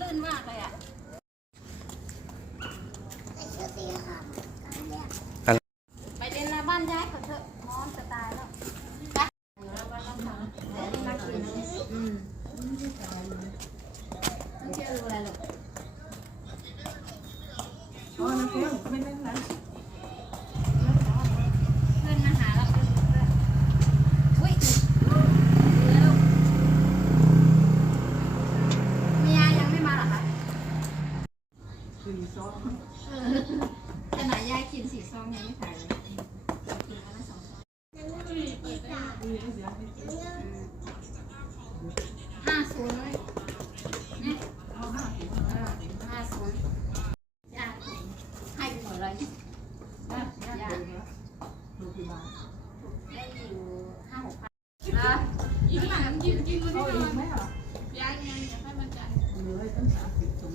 ลื่นมากเลยอะใส่เสื้อสีขาวกันแดดไปเล่นหน้าบ้านย้ายเขาเถอะมอนจะตายแล้วไปอยู่หน้าบ้านแล้วค่ะแต่นี่น่ากินนะอืมไม่เชื่อรู้อะไรหรอกอ๋อน้ำแข็งไม่เล่นนะ เพื่อนมาหาเราอุ้ยเร็วเมียยังไม่มาเหรอคะ สี่ ซองขนาดยายกินสีซองยังไม่ถ่ายเลยกินแล้วละสองซองดีเสียดีห้าศูนย์เลยนี่ยเอาห้าสิบเออห้าศูนย์ยาให้หมดเลยห้าสิบห้าสิบดูกี่าได้อยู่ห้าหกพันนะกินหลังกินกินวันเอาที่อนอกนไหมเรอยังยังจะให้มันจันเหลือตั้งสามสิบถุง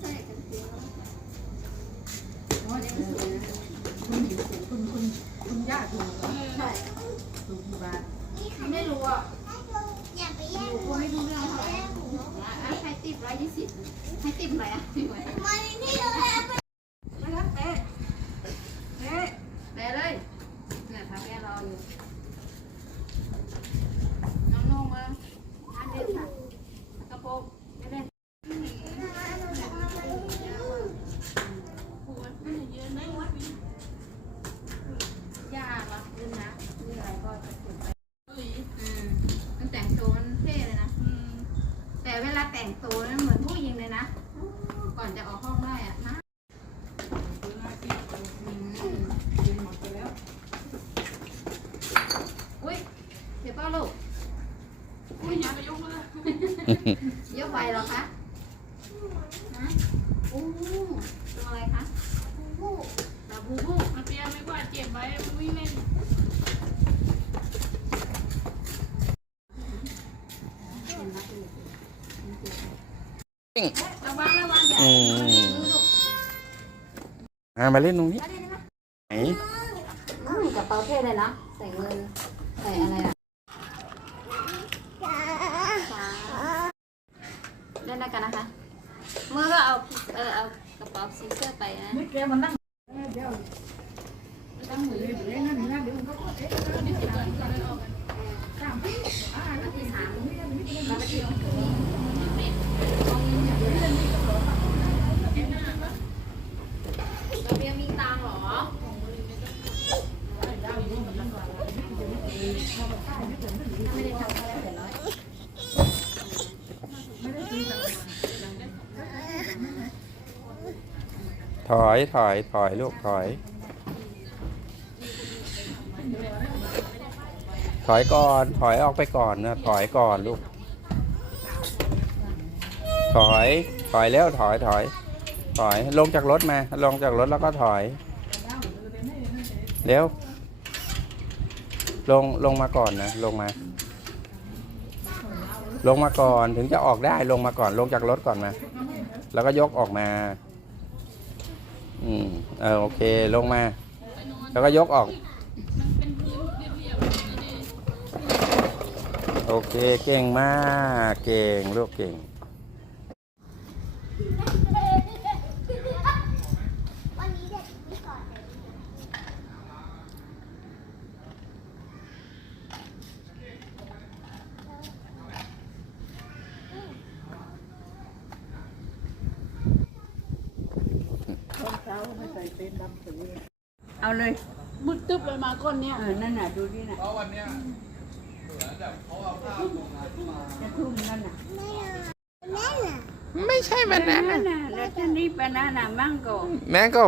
ใส่กางเกงโอ้ยคุณหญิงคุณคุณคุณย่าถูกใช่ถูกกี่บไม่รู้อะอย่าไปแย่งกูไม่รู้เรื่องเท่าไหร่แย่งหนูอะให้ติปร้อยยี่สิบให้ติปอะไรอะไม่ไหว มันที่เราแย่ง ไม่รับเอ๊ะเอ๊ะ แปะเลยเนี่ยพาแม่รออยู่น้องนุ่งมาอันเด็ดค่ะกระโปรงไม่ได้ หัวมันเยอะนะวัดวิ่ง ยากวะรุ่นนะนี่อะไรก็จะเก็บไป เฮ้ย อืมมันแต่งตัวมันเท่เลยนะ อืม แต่เวลาแต่งตัวนั้นเหมือนผู้หญิงเลยนะก่อนจะออกห้องได้อะนะเวลากินอืมกินหมดไปแล้วอุ้ยเดี๋ยวป้าลูกอุ้ยอย่าไปยกเลยยกไปหรอคะโอ้ตัวอะไรคะ ผู้ ตาบูบู มาเตรียมไม่กว่าเก็บไว้วิ่งเล่น ระวังระวังอย่าอืมลูกอะมาเล่นตรงนี้เอาได้ไหมไหนอืมกระเป๋าเท่เลยนะใส่เงินใส่อะไรอะเล่นได้กันนะคะ เมื่อก็เอาเออเอากระเป๋าสีเสื้อไปนะนี่แกมานั่งเดี๋ยวตั้งมือเลยเดี๋ยวนั่นนั่นเดี๋ยวมันก็เอ๊ะนี่ติดก่อนก่อนเลยออกกันสามที่อ่าวันที่สามไม่ได้ไม่ได้เราไปเที่ยว ถอย ถอย ถอย ลูก ถอย ถอยก่อน ถอยออกไปก่อนนะ ถอยก่อนลูก ถอย ถอยแล้วถอยถอย ถอย ลงจากรถมา ลงจากรถแล้วก็ถอย เร็ว ลง ลงมาก่อนนะ ลงมา ลงมาก่อน ถึงจะออกได้ ลงมาก่อน ลงจากรถก่อนมา แล้วก็ยกออกมา อืม เออ โอเค ลงมา แล้วก็ยกออก โอเค เก่งมาก เก่ง ลูกเก่ง เฟซครับตรงนี้เอาเลยมึดตึ๊บเลยมาก้อนเนี้ยเออนั่นน่ะดูนี่น่ะเพราะวันเนี้ยไม่ใช่บานาน่าน่ะแล้วที่นี่บานาน่ะมังโกแมงโก้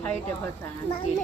ใครจะภาษาอังกฤษ